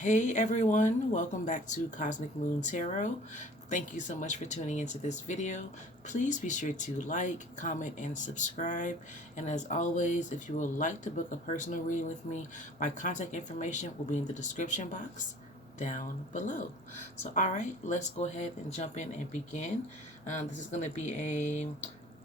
Hey everyone, welcome back to Cosmic Moon Tarot. Thank you so much for tuning into this video. Please be sure to like, comment, and subscribe. And as always, if you would like to book a personal reading with me, my contact information will be in the description box down below. So alright, let's go ahead and jump in and begin. This is going to be a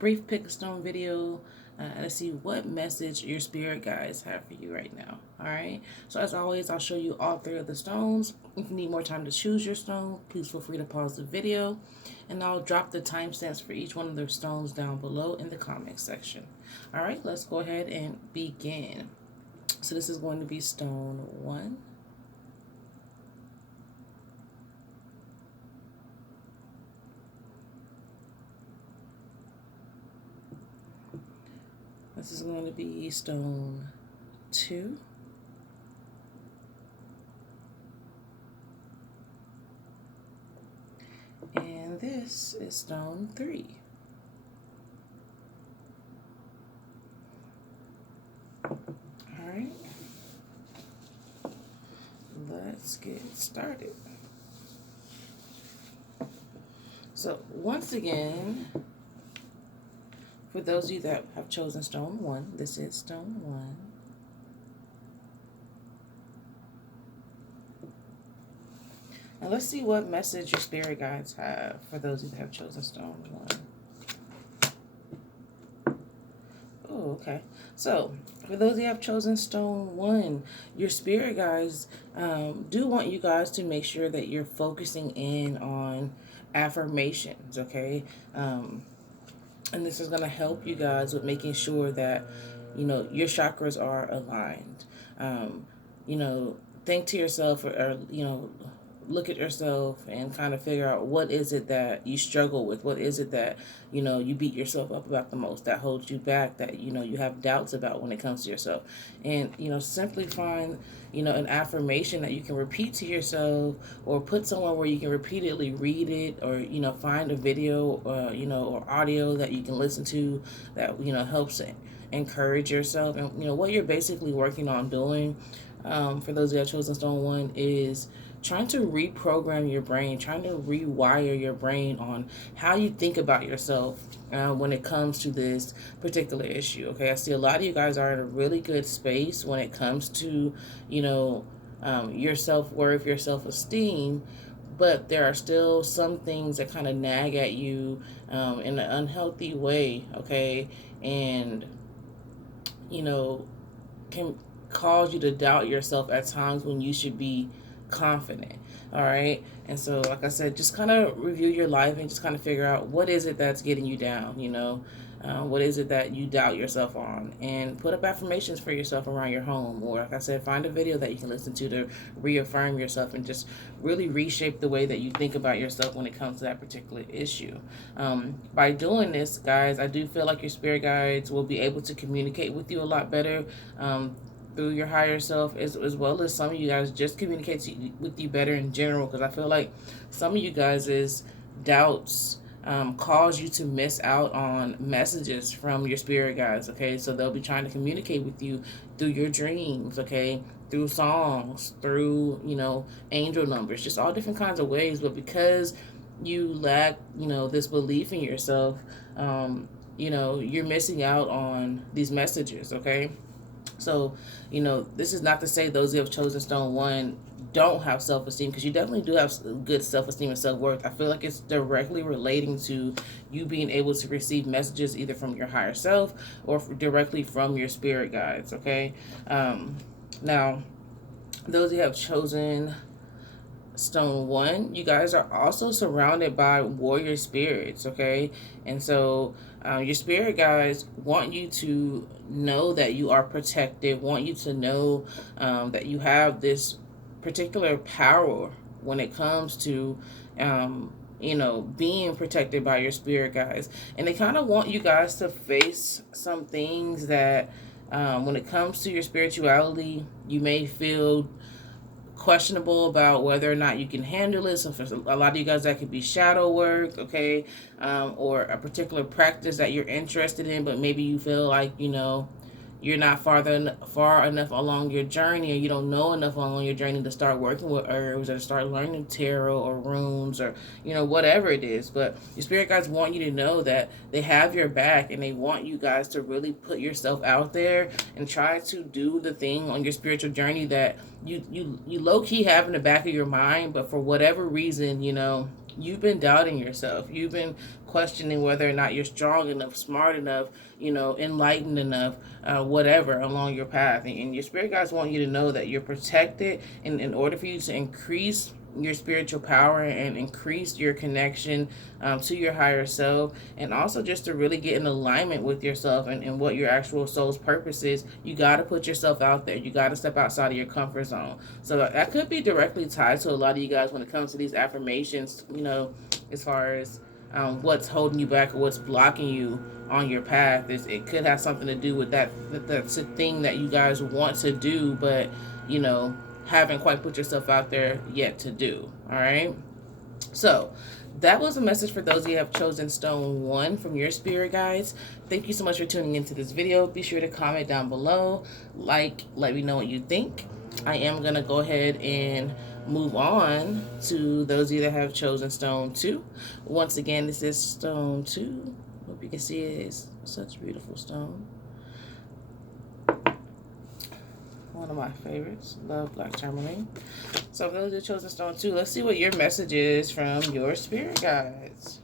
brief pick a stone video. Let's see what message your spirit guides have for you right now. All right. So as always, I'll show you all three of the stones. If you need more time to choose your stone, please feel free to pause the video, and I'll drop the timestamps for each one of the stones down below in the comment section. All right. Let's go ahead and begin. So this is going to be stone 1. This is going to be stone 2. And this is stone 3. All right. Let's get started. So once again, for those of you that have chosen stone 1, this is stone 1. And let's see what message your spirit guides have for those of you that have chosen stone 1. Oh, okay. So for those who have chosen stone 1, your spirit guides do want you guys to make sure that you're focusing in on affirmations, okay? And this is going to help you guys with making sure that, your chakras are aligned. Think to yourself or look at yourself and kind of figure out what is it that you struggle with. What is it that, you beat yourself up about the most, that holds you back, that, you have doubts about when it comes to yourself. And, simply find, an affirmation that you can repeat to yourself, or put somewhere where you can repeatedly read it, or, find a video, or audio that you can listen to that, helps encourage yourself. And, what you're basically working on doing, for those who have chosen stone 1, is trying to reprogram your brain, trying to rewire your brain on how you think about yourself when it comes to this particular issue. Okay, I see a lot of you guys are in a really good space when it comes to, your self-worth, your self-esteem, but there are still some things that kind of nag at you in an unhealthy way, okay, and, can cause you to doubt yourself at times when you should be confident. All right. And so, like I said, just kind of review your life and just kind of figure out what is it that's getting you down, what is it that you doubt yourself on, and put up affirmations for yourself around your home. Or, like I said, find a video that you can listen to reaffirm yourself and just really reshape the way that you think about yourself when it comes to that particular issue. By doing this, guys, I do feel like your spirit guides will be able to communicate with you a lot better, through your higher self, as well as some of you guys just communicate with you better in general, because I feel like some of you guys' doubts cause you to miss out on messages from your spirit guides, okay? So they'll be trying to communicate with you through your dreams, okay? Through songs, through, angel numbers, just all different kinds of ways. But because you lack, this belief in yourself, you're missing out on these messages, okay? So, this is not to say those who have chosen stone 1 don't have self-esteem, because you definitely do have good self-esteem and self-worth. I feel like it's directly relating to you being able to receive messages either from your higher self or directly from your spirit guides, okay? Now, those who have chosen stone 1, you guys are also surrounded by warrior spirits, okay? And so your spirit guides want you to know that you are protected, want you to know that you have this particular power when it comes to being protected by your spirit guides. And they kind of want you guys to face some things that when it comes to your spirituality, you may feel questionable about whether or not you can handle it. So for a lot of you guys, that could be shadow work, okay, or a particular practice that you're interested in, but maybe you feel like, you're not far enough along your journey, or you don't know enough along your journey to start working with herbs or to start learning tarot or runes or whatever it is. But your spirit guides want you to know that they have your back, and they want you guys to really put yourself out there and try to do the thing on your spiritual journey that you low-key have in the back of your mind, but for whatever reason, you've been doubting yourself. You've been questioning whether or not you're strong enough, smart enough, enlightened enough, whatever along your path. And your spirit guides want you to know that you're protected. And in order for you to increase your spiritual power and increase your connection to your higher self, and also just to really get in alignment with yourself and what your actual soul's purpose is, you got to put yourself out there. You got to step outside of your comfort zone. So that could be directly tied to a lot of you guys when it comes to these affirmations, as far as what's holding you back or what's blocking you on your path. It could have something to do with that's a thing that you guys want to do, but haven't quite put yourself out there yet to do. All right, so that was a message for those of you who have chosen stone 1 from your spirit guides. Thank you so much for tuning into this video. Be sure to comment down below, let me know what you think. I am gonna go ahead and move on to those of you that have chosen stone 2. Once again, this is stone 2. Hope you can see it. It's such a beautiful stone. One of my favorites. Love black tourmaline. So for those who chosen stone 2, let's see what your message is from your spirit guides.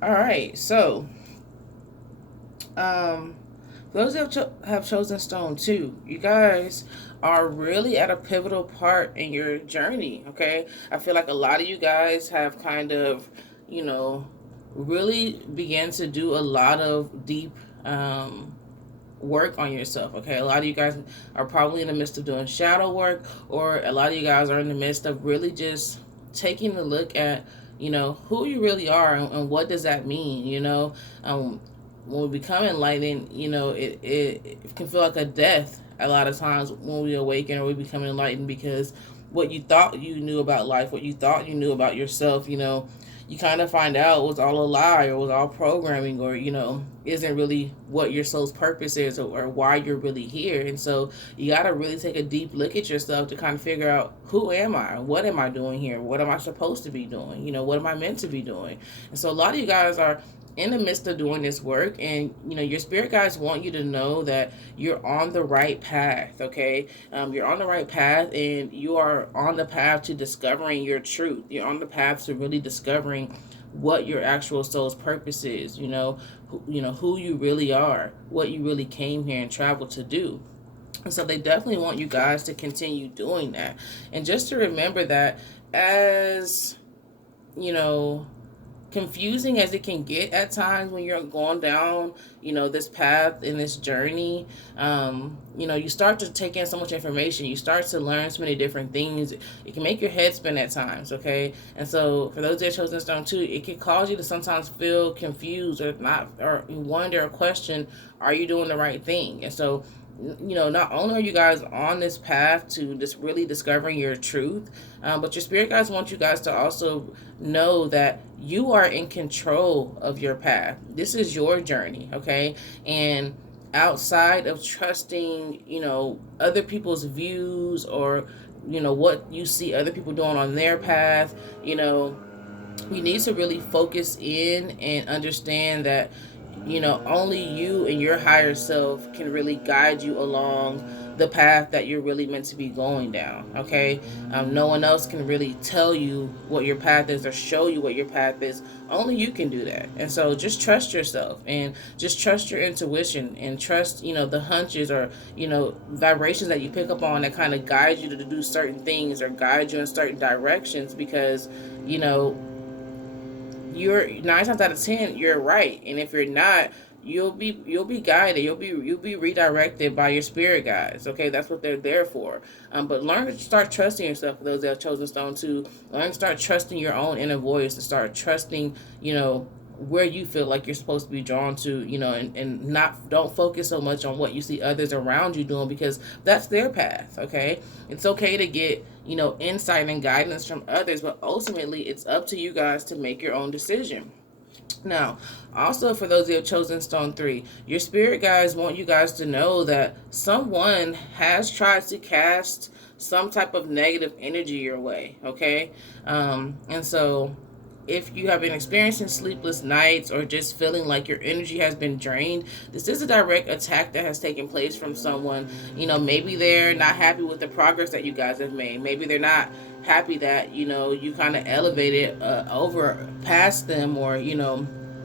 All right, so those who have chosen stone 2, you guys are really at a pivotal part in your journey. Okay, I feel like a lot of you guys have kind of really began to do a lot of deep work on yourself. Okay, a lot of you guys are probably in the midst of doing shadow work, or a lot of you guys are in the midst of really just taking a look at who you really are, and what does that mean. When we become enlightened, it can feel like a death a lot of times when we awaken or we become enlightened, because what you thought you knew about life, what you thought you knew about yourself, you kind of find out was all a lie, or was all programming, or isn't really what your soul's purpose is, or why you're really here. And so you got to really take a deep look at yourself to kind of figure out, who am I? What am I doing here? What am I supposed to be doing? What am I meant to be doing? And so a lot of you guys are in the midst of doing this work, and your spirit guides want you to know that you're on the right path. Okay, you're on the right path, and you are on the path to discovering your truth. You're on the path to really discovering what your actual soul's purpose is. Who you really are, what you really came here and traveled to do. And so they definitely want you guys to continue doing that, and just to remember that, as confusing as it can get at times when you're going down this path in this journey, you start to take in so much information, you start to learn so many different things. It can make your head spin at times. Okay, and so for those that chosen stone 2, it can cause you to sometimes feel confused, or not, or wonder or question, are you doing the right thing? And so not only are you guys on this path to just really discovering your truth, but your spirit guides want you guys to also know that you are in control of your path. This is your journey, okay? And outside of trusting, other people's views, or, what you see other people doing on their path, you need to really focus in and understand that only you and your higher self can really guide you along the path that you're really meant to be going down. Okay, no one else can really tell you what your path is or show you what your path is. Only you can do that. And so just trust yourself, and just trust your intuition, and trust the hunches, or vibrations that you pick up on that kind of guide you to do certain things, or guide you in certain directions, because you're 9 times out of 10 you're right, and if you're not, you'll be guided, you'll be redirected by your spirit guides. Okay, that's what they're there for. But learn to start trusting yourself. For those that have chosen stone 2, learn to start trusting your own inner voice, to start trusting where you feel like you're supposed to be drawn to, and don't focus so much on what you see others around you doing, because that's their path. Okay, it's okay to get insight and guidance from others, but ultimately it's up to you guys to make your own decision. Now, also for those who have chosen stone 3, your spirit guides want you guys to know that someone has tried to cast some type of negative energy your way, okay? And so if you have been experiencing sleepless nights or just feeling like your energy has been drained, this is a direct attack that has taken place from someone. Maybe they're not happy with the progress that you guys have made. Maybe they're not happy that, you kind of elevated over past them, or,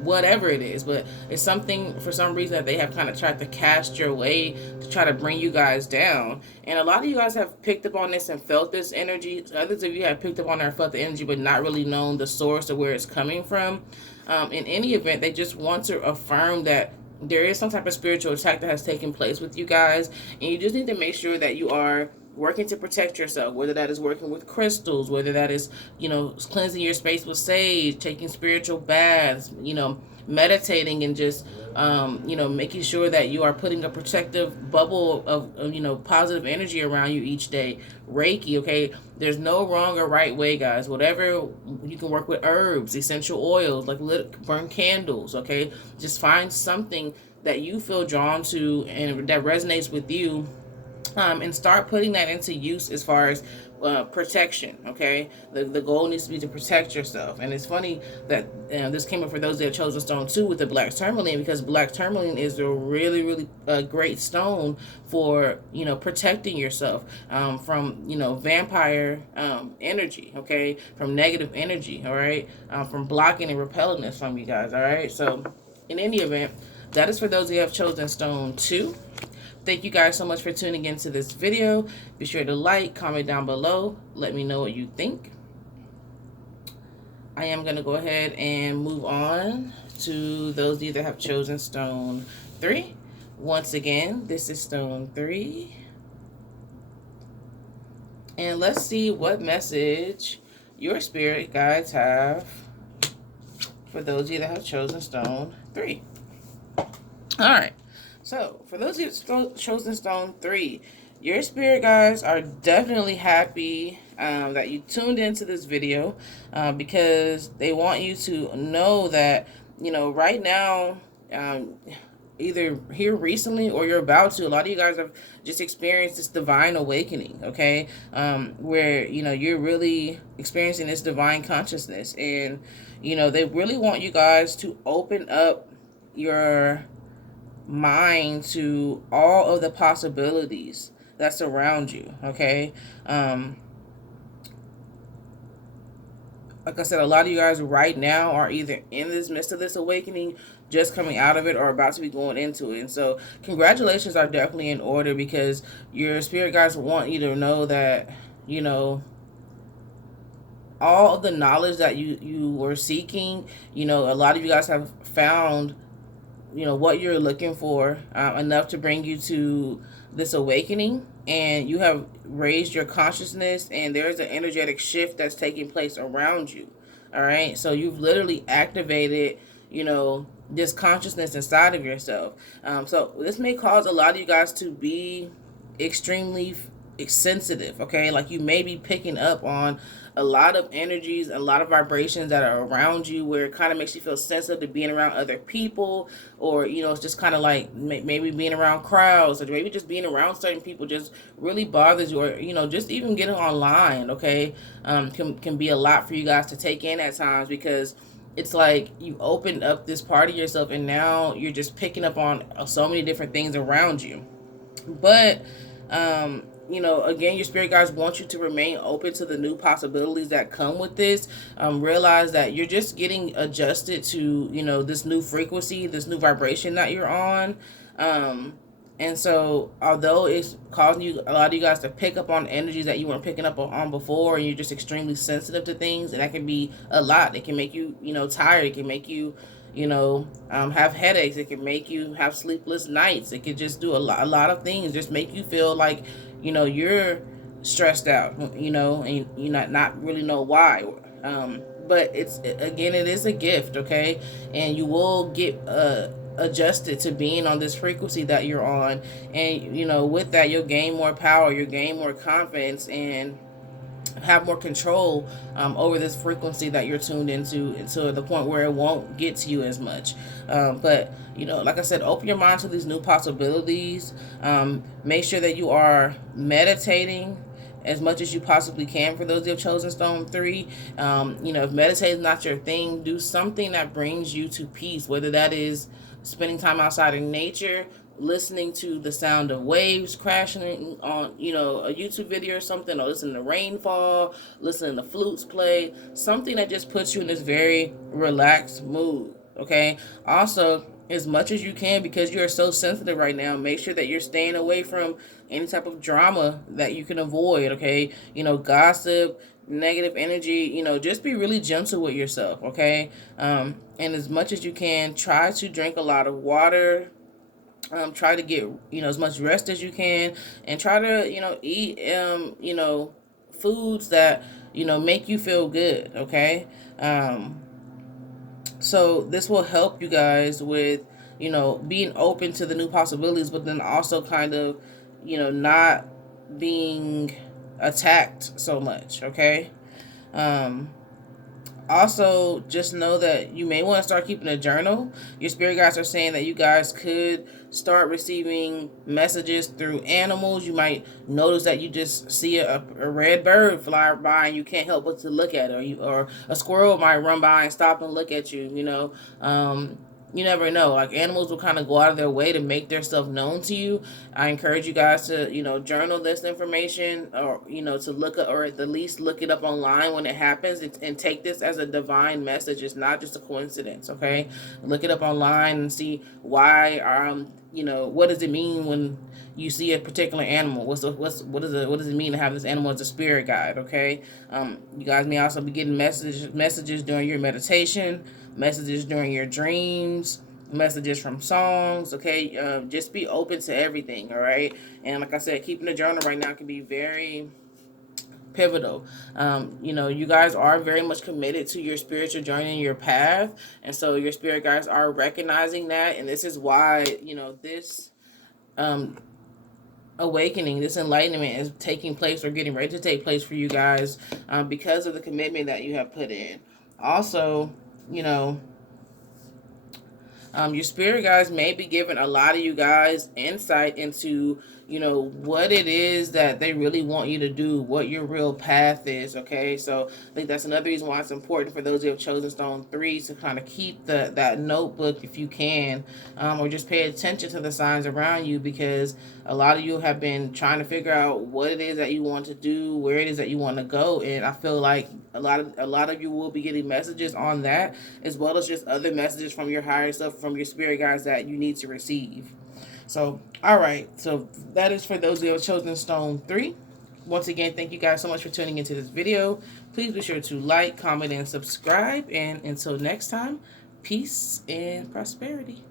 whatever it is. But it's something, for some reason, that they have kind of tried to cast your way to try to bring you guys down. And a lot of you guys have picked up on this and felt this energy. Others of you have picked up on and felt the energy but not really known the source of where it's coming from. In any event, they just want to affirm that there is some type of spiritual attack that has taken place with you guys, and you just need to make sure that you are working to protect yourself, whether that is working with crystals, whether that is, cleansing your space with sage, taking spiritual baths, meditating, and just, making sure that you are putting a protective bubble of positive energy around you each day. Reiki, okay? There's no wrong or right way, guys. Whatever, you can work with herbs, essential oils, like burn candles, okay? Just find something that you feel drawn to and that resonates with you, and start putting that into use as far as protection. Okay, the goal needs to be to protect yourself. And it's funny that this came up for those that have chosen stone 2 with the black tourmaline, because black tourmaline is a really, really great stone for protecting yourself from vampire energy, okay, from negative energy, all right, from blocking and repelling this from you guys. All right, so in any event, that is for those who have chosen stone 2. Thank you guys so much for tuning into this video. Be sure to like, comment down below. Let me know what you think. I am going to go ahead and move on to those of you that have chosen stone 3. Once again, this is stone 3. And let's see what message your spirit guides have for those of you that have chosen stone 3. All right. So, for those of you who chosen stone 3, your spirit guides are definitely happy that you tuned into this video, because they want you to know that, right now, either here recently or you're about to, a lot of you guys have just experienced this divine awakening, okay? Where, you're really experiencing this divine consciousness. And, they really want you guys to open up your mind to all of the possibilities that surround you, okay? Like I said, a lot of you guys right now are either in this midst of this awakening, just coming out of it, or about to be going into it. And so congratulations are definitely in order, because your spirit guides want you to know that, all of the knowledge that you were seeking, a lot of you guys have found what you're looking for, enough to bring you to this awakening, and you have raised your consciousness, and there's an energetic shift that's taking place around you. All right, so you've literally activated this consciousness inside of yourself. So this may cause a lot of you guys to be extremely sensitive, okay? Like, you may be picking up on a lot of energies, a lot of vibrations that are around you, where it kind of makes you feel sensitive to being around other people, or it's just kind of like maybe being around crowds, or maybe just being around certain people just really bothers you, or just even getting online, okay, can be a lot for you guys to take in at times, because it's like you opened up this part of yourself, and now you're just picking up on so many different things around you. But again, your spirit guides want you to remain open to the new possibilities that come with this. Realize that you're just getting adjusted to, this new frequency, this new vibration that you're on. And so, although it's causing a lot of you guys to pick up on energies that you weren't picking up on before, and you're just extremely sensitive to things, and that can be a lot. It can make you, tired. It can make you, have headaches. It can make you have sleepless nights. It can just do a lot of things. Just make you feel like, you're stressed out, and you not really know why. But it is a gift, okay? And you will get adjusted to being on this frequency that you're on, and with that, you'll gain more power, you'll gain more confidence, and have more control over this frequency that you're tuned into, to the point where it won't get to you as much. But like I said, open your mind to these new possibilities. Make sure that you are meditating as much as you possibly can. For those who have chosen stone 3, if meditating is not your thing, do something that brings you to peace, whether that is spending time outside in nature, listening to the sound of waves crashing on, a YouTube video or something, or listening to rainfall, listening to flutes play, something that just puts you in this very relaxed mood. Okay. Also, as much as you can, because you're so sensitive right now, make sure that you're staying away from any type of drama that you can avoid. Okay. Gossip, negative energy, just be really gentle with yourself. Okay. And as much as you can, try to drink a lot of water. Try to get as much rest as you can, and try to eat foods that make you feel good. Okay. So this will help you guys with being open to the new possibilities, but then also kind of not being attacked so much. Okay. um Also, just know that you may want to start keeping a journal. Your spirit guides are saying that you guys could start receiving messages through animals. You might notice that you just see a red bird fly by and you can't help but to look at it, or a squirrel might run by and stop and look at you. You never know. Like, animals will kind of go out of their way to make their stuff known to you. I encourage you guys to journal this information, or to look up, or at the least look it up online when it happens, and take this as a divine message. It's not just a coincidence. Okay, look it up online and see why. What does it mean when you see a particular animal? What does it mean to have this animal as a spirit guide? Okay. You guys may also be getting messages during your meditation, messages during your dreams, messages from songs. Okay. Just be open to everything. All right. And like I said, keeping a journal right now can be very pivotal. You guys are very much committed to your spiritual journey and your path, and so your spirit guides are recognizing that, and this is why this um awakening, this enlightenment is taking place, or getting ready to take place for you guys, because of the commitment that you have put in. Also, you know your spirit guides may be giving a lot of you guys insight into, what it is that they really want you to do, what your real path is. Okay, so I think that's another reason why it's important for those who have chosen stone 3 to kind of keep that notebook if you can, or just pay attention to the signs around you, because a lot of you have been trying to figure out what it is that you want to do, where it is that you want to go, and I feel like a lot of you will be getting messages on that, as well as just other messages from your higher self, from your spirit guides, that you need to receive. So, all right. So that is for those who have chosen stone 3. Once again, thank you guys so much for tuning into this video. Please be sure to like, comment, and subscribe. And until next time, peace and prosperity.